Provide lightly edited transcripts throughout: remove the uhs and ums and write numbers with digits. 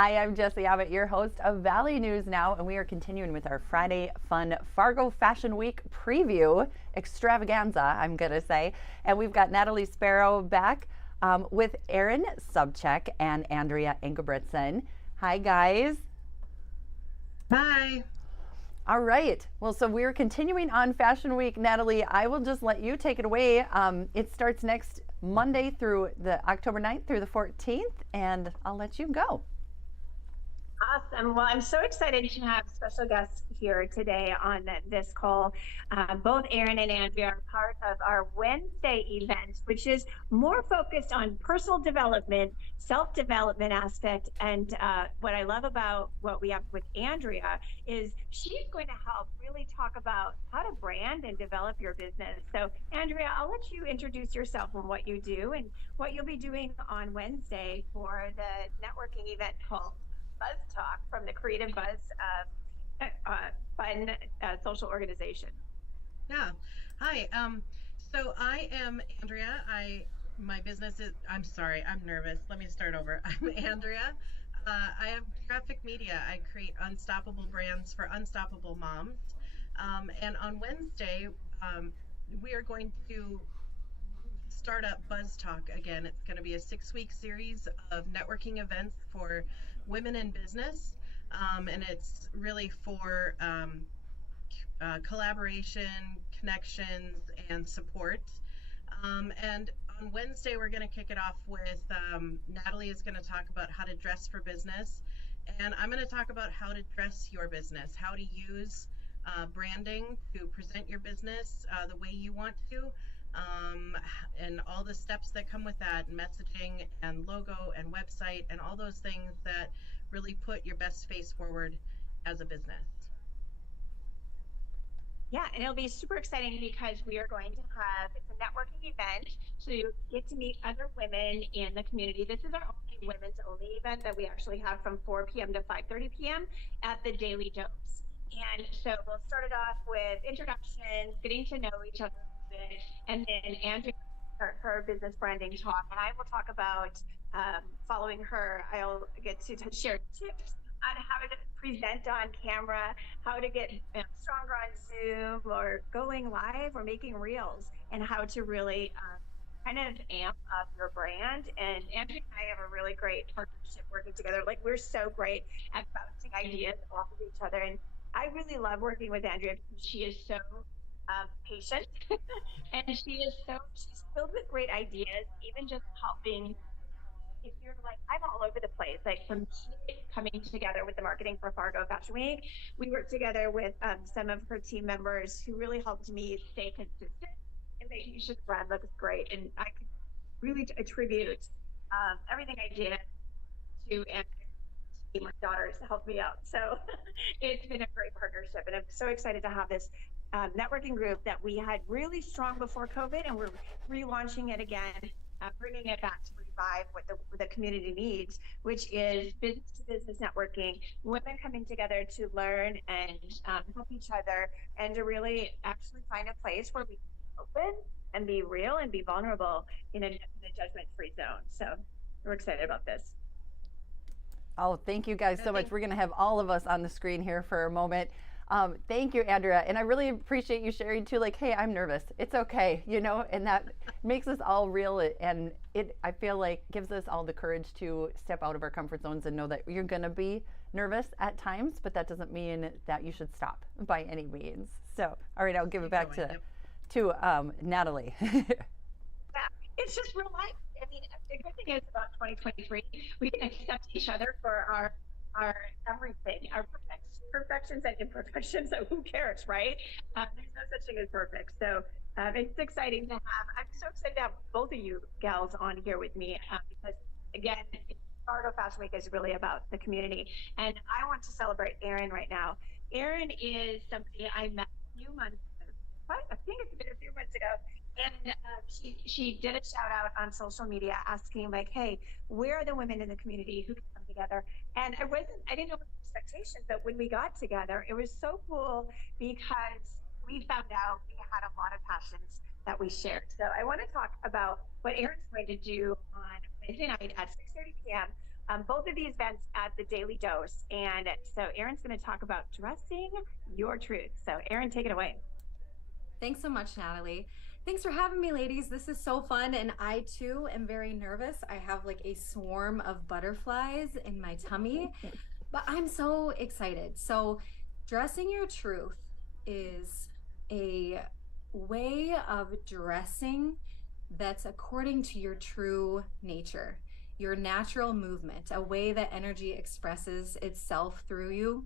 Hi, I'm Jesse Abbott, your host of Valley News Now, and we are continuing with our Friday Fun Fargo Fashion Week preview extravaganza, I'm going to say. And we've got Natalie Sparrow back with Erin Subcheck and Andrea Ingebrigtsen. Hi, guys. Hi. All right. Well, so we're continuing on Fashion Week. Natalie, I will just let you take it away. It starts next Monday through the October 9th through the 14th, and I'll let you go. Awesome. Well, I'm so excited to have special guests here today on this call. Both Erin and Andrea are part of our Wednesday event, which is more focused on personal development, self-development aspect. And what I love about what we have with Andrea is she's going to help really talk about how to brand and develop your business. So, Andrea, I'll let you introduce yourself and what you do and what you'll be doing on Wednesday for the networking event called Buzz Talk from the Creative Buzz Fun social organization. Yeah. Hi. So I am Andrea. My business is I'm sorry, I'm nervous. Let me start over. I'm Andrea. I have graphic media. I create unstoppable brands for unstoppable moms. And on Wednesday, we are going to start up Buzz Talk again. It's going to be a 6 week series of networking events for women in business. And it's really for collaboration, connections, and support. And on Wednesday, we're going to kick it off with Natalie is going to talk about how to dress for business. And I'm going to talk about how to dress your business, how to use branding to present your business the way you want to, and all the steps that come with that, messaging and logo and website, and all those things that really put your best face forward as a business. Yeah, and it'll be super exciting because we are going to have it's a networking event, so you get to meet other women in the community. This is our only women's only event that we actually have from 4 p.m. to 5:30 p.m. at the Daily Dose. And so we'll start it off with introductions, getting to know each other a little bit, and then Andrea will start her business branding talk, and I will talk about following her. I'll get to share tips on how to present on camera, how to get stronger on Zoom or going live or making reels, and how to really kind of amp up your brand. And Andrea and I have a really great partnership working together. Like we're so great at bouncing ideas off of each other. And I really love working with Andrea because she is so patient and she's filled with great ideas, even just helping if you're like, I'm all over the place, like from coming together with the marketing for Fargo Fashion Week, we worked together with some of her team members who really helped me stay consistent and making sure the brand looks great. And I could really attribute everything I did to and my daughters to help me out. So it's been a great partnership. And I'm so excited to have this networking group that we had really strong before COVID, and we're relaunching it again, bringing it back to revive what the community needs, which is business to business networking, women coming together to learn and help each other, and to really actually find a place where we can open and be real and be vulnerable in a judgment free zone. So we're excited about this. Oh, thank you guys I so much. think We're going to have all of us on the screen here for a moment. Thank you, Andrea. And I really appreciate you sharing too, like, hey, I'm nervous. It's okay, and that makes us all real. And I feel like, gives us all the courage to step out of our comfort zones and know that you're going to be nervous at times, but that doesn't mean that you should stop by any means. So, all right, I'll give it keep back going. Yep. to Natalie. Yeah, it's just real life. I mean, the good thing is about 2023, we can accept each other for our everything, our perfections and imperfections. So who cares, right? There's no such thing as perfect. So it's exciting to have. I'm so excited to have both of you gals on here with me because again, Fargo Fashion Week is really about the community, and I want to celebrate Erin right now. Erin is somebody I met a few months ago. What? I think it's been a few months ago, and she did a shout out on social media asking like, "Hey, where are the women in the community who can come together?" And I didn't know what the expectations, but when we got together, it was so cool because we found out we had a lot of passions that we shared. So I want to talk about what Erin's going to do on Wednesday night at 6:30 p.m. both of these events at the Daily Dose. And so Erin's going to talk about dressing your truth. So Erin, take it away. Thanks so much, Natalie. Thanks for having me, ladies. This is so fun. And I too am very nervous. I have like a swarm of butterflies in my tummy, but I'm so excited. So, dressing your truth is a way of dressing that's according to your true nature, your natural movement, a way that energy expresses itself through you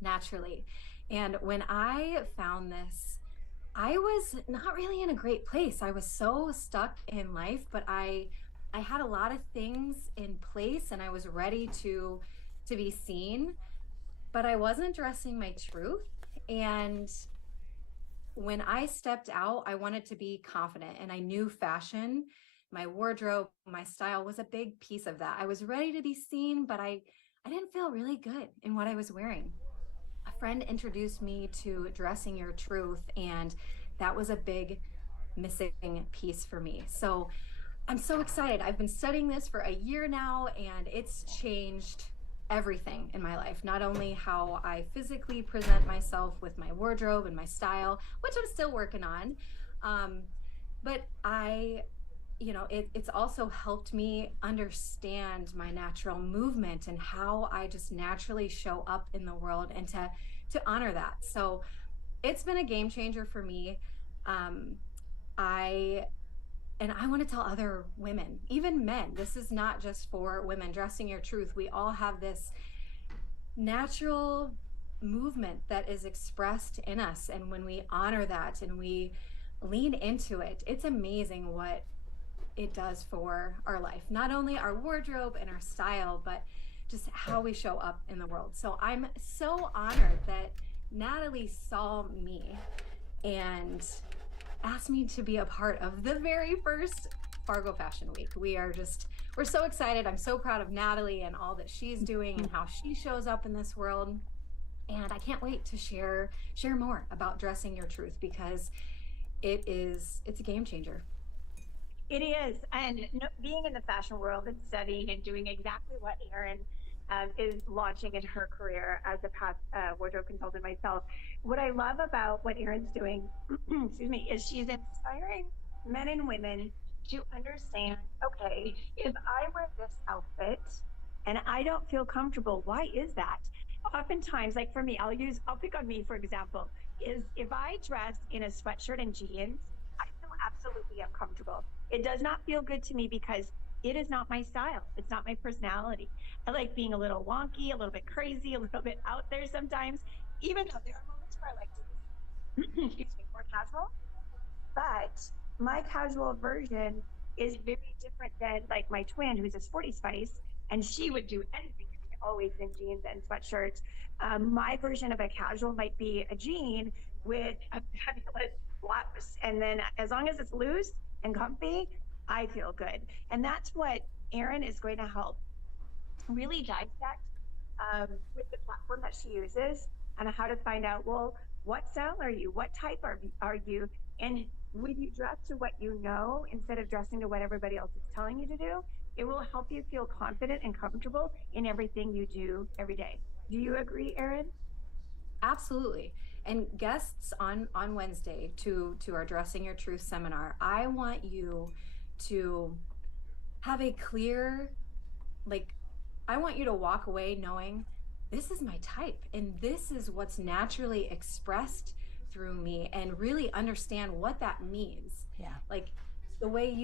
naturally. And when I found this, I was not really in a great place. I was so stuck in life, but I had a lot of things in place and I was ready to be seen, but I wasn't dressing my truth. And when I stepped out, I wanted to be confident, and I knew fashion, my wardrobe, my style was a big piece of that. I was ready to be seen, but I didn't feel really good in what I was wearing. A friend introduced me to dressing your truth, and that was a big missing piece for me. So I'm so excited. I've been studying this for a year now, and it's changed everything in my life. Not only how I physically present myself with my wardrobe and my style, which I'm still working on, but it's also helped me understand my natural movement and how I just naturally show up in the world, and to honor that. So it's been a game changer for me. I want to tell other women, even men, this is not just for women. Dressing your truth, we all have this natural movement that is expressed in us, and when we honor that and we lean into it, it's amazing what it does for our life, not only our wardrobe and our style, but just how we show up in the world. So I'm so honored that Natalie saw me and asked me to be a part of the very first Fargo Fashion Week. We're so excited. I'm so proud of Natalie and all that she's doing and how she shows up in this world. And I can't wait to share more about dressing your truth, because it's a game changer. It is. And being in the fashion world and studying and doing exactly what Erin is launching in her career as a past wardrobe consultant myself. What I love about what Erin's doing, excuse me, is she's inspiring men and women to understand, okay, if I wear this outfit and I don't feel comfortable, why is that? Oftentimes, like for me, I'll pick on me, for example, is if I dress in a sweatshirt and jeans, I feel absolutely uncomfortable. It does not feel good to me because it is not my style. It's not my personality. I like being a little wonky, a little bit crazy, a little bit out there sometimes, even though there are moments where I like to be, excuse me, more casual. But my casual version is very different than like my twin, who's a sporty spice, and she would do anything, always in jeans and sweatshirts. My version of a casual might be a jean with a fabulous blouse. And then as long as it's loose and comfy, I feel good. And that's what Erin is going to help really dissect with the platform that she uses, and how to find out, well, what style are you? What type are you? And when you dress to what you know, instead of dressing to what everybody else is telling you to do, it will help you feel confident and comfortable in everything you do every day. Do you agree, Erin? Absolutely. And guests on Wednesday to our Dressing Your Truth seminar, I want you to have a clear, I want you to walk away knowing this is my type and this is what's naturally expressed through me, and really understand what that means. Yeah. Like the way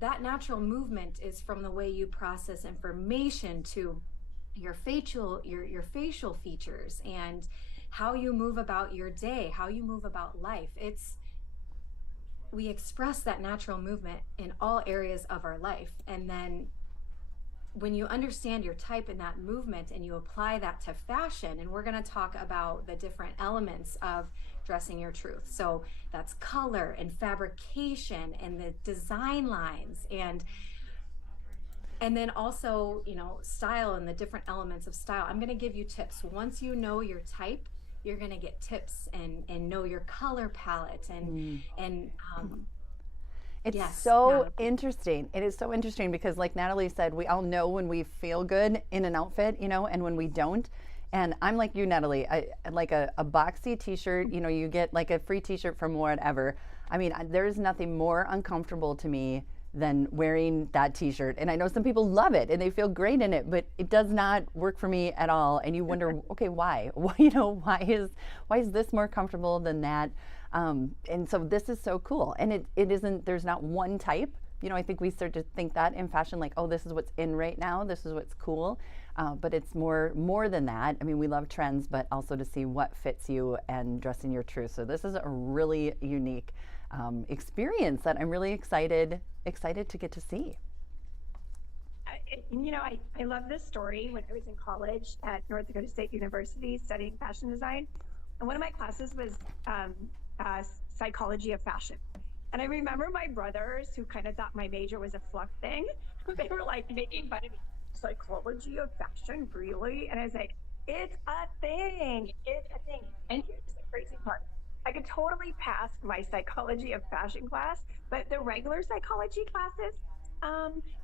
that natural movement is from the way you process information to your facial features, and how you move about your day, how you move about life. We express that natural movement in all areas of our life. And then when you understand your type in that movement and you apply that to fashion, and we're going to talk about the different elements of dressing your truth. So that's color and fabrication and the design lines, and then also, style and the different elements of style. I'm going to give you tips. Once you know your type, you're going to get tips and know your color palette and It's Yes, so yeah. interesting. It is so interesting because, like Natalie said, we all know when we feel good in an outfit, and when we don't. And I'm like you, Natalie. I like a boxy T-shirt. You get like a free T-shirt from whatever. I mean, there's nothing more uncomfortable to me than wearing that T-shirt. And I know some people love it and they feel great in it, but it does not work for me at all. And you wonder, okay, why? Why is this more comfortable than that? And so this is so cool. And it isn't. There's not one type. I think we start to think that in fashion, like, oh, this is what's in right now. This is what's cool. But it's more than that. I mean, we love trends, but also to see what fits you and dress in your truth. So this is a really unique experience that I'm really excited to get to see. I love this story. When I was in college at North Dakota State University studying fashion design, and one of my classes was psychology of fashion. And I remember my brothers, who kind of thought my major was a fluff thing, they were like making fun of me. Psychology of fashion, really? And I was like, it's a thing. It's a thing. And here's the crazy part. I could totally pass my psychology of fashion class, but the regular psychology classes,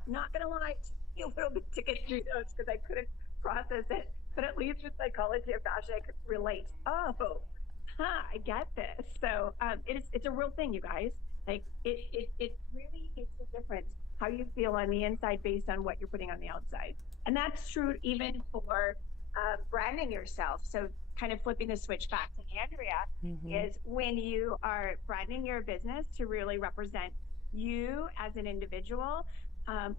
not gonna lie, it took me a little bit to get through those because I couldn't process it. But at least with psychology of fashion, I could relate. Oh, I get this. So it's a real thing, you guys. Like it really makes a difference how you feel on the inside based on what you're putting on the outside. And that's true even for branding yourself. So kind of flipping the switch back to Andrea is when you are branding your business to really represent you as an individual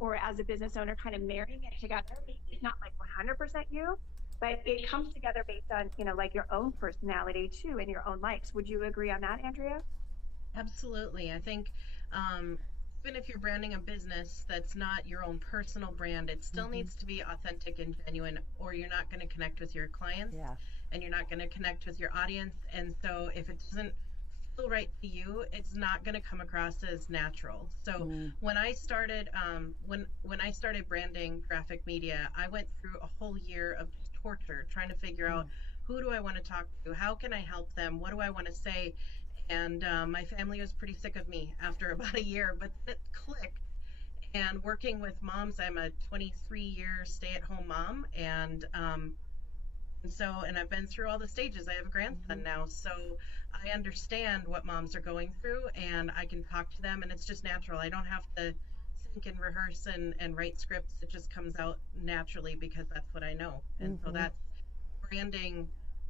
or as a business owner, kind of marrying it together. It's not like 100% you, but it comes together based on, like your own personality too and your own likes. Would you agree on that, Andrea? Absolutely. I think even if you're branding a business that's not your own personal brand, it still needs to be authentic and genuine, or you're not going to connect with your clients and you're not going to connect with your audience. And so if it doesn't feel right to you, it's not going to come across as natural. So when I started when I started branding graphic media, I went through a whole year of just torture trying to figure out, who do I want to talk to? How can I help them? What do I want to say? And my family was pretty sick of me after about a year, but it clicked. And working with moms, I'm a 23-year stay-at-home mom, and I've been through all the stages. I have a grandson now, so I understand what moms are going through, and I can talk to them, and it's just natural. I don't have to think and rehearse and write scripts. It just comes out naturally because that's what I know. And so that's branding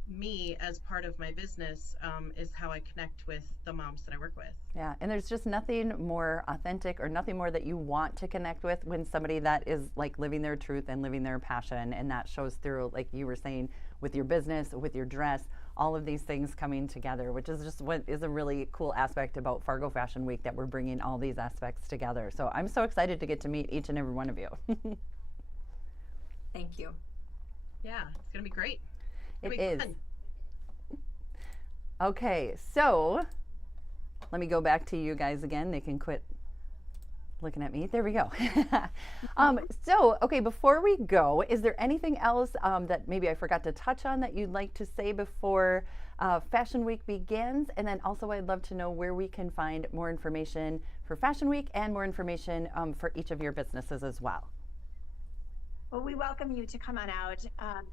me as part of my business is how I connect with the moms that I work with. Yeah, and there's just nothing more authentic or nothing more that you want to connect with when somebody that is like living their truth and living their passion, and that shows through, like you were saying, with your business, with your dress, all of these things coming together, which is just what is a really cool aspect about Fargo Fashion Week, that we're bringing all these aspects together. So I'm so excited to get to meet each and every one of you. Thank you. Yeah, it's gonna be great. It is. Okay, so let me go back to you guys again. They can quit looking at me. There we go. Okay, before we go, is there anything else that maybe I forgot to touch on that you'd like to say before Fashion Week begins? And then also I'd love to know where we can find more information for Fashion Week and more information for each of your businesses as well. Well, we welcome you to come on out.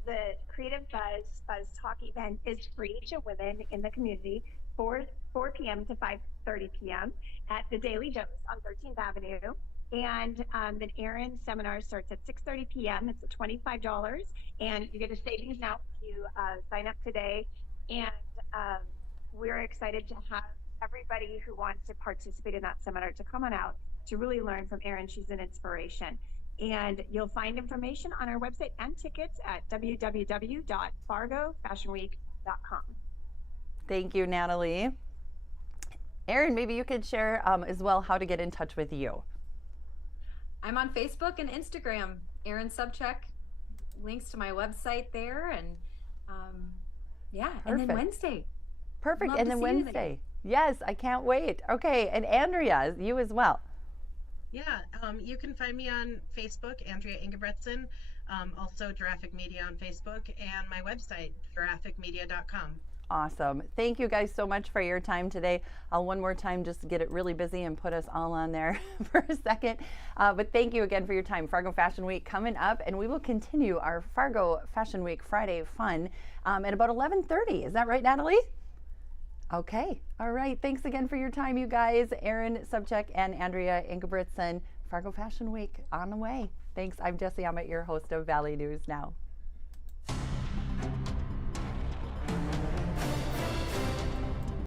The Creative Buzz Talk event is free to women in the community, 4 p.m. to 5:30 p.m. at the Daily Dose on 13th Avenue. And the Erin seminar starts at 6:30 p.m. It's $25, and you get a savings now if you sign up today. And we're excited to have everybody who wants to participate in that seminar to come on out to really learn from Erin. She's an inspiration. And you'll find information on our website and tickets at www.fargofashionweek.com. Thank you, Natalie. Erin, maybe you could share as well how to get in touch with you. I'm on Facebook and Instagram, Erin Sobczak. Links to my website there, and and then Wednesday. Perfect, Love and to then see you Wednesday. Yes, I can't wait. Okay, and Andrea, you as well. Yeah, you can find me on Facebook, Andrea Ingebretson, also Giraffic Media on Facebook, and my website, girafficmedia.com. Awesome. Thank you guys so much for your time today. I'll one more time just get it really busy and put us all on there for a second. But thank you again for your time. Fargo Fashion Week coming up, and we will continue our Fargo Fashion Week Friday fun at about 11:30. Is that right, Natalie? Okay. All right. Thanks again for your time, you guys. Erin Sobczak and Andrea Ingebrigtsen. Fargo Fashion Week on the way. Thanks. I'm Jessie Ammett, your host of Valley News Now.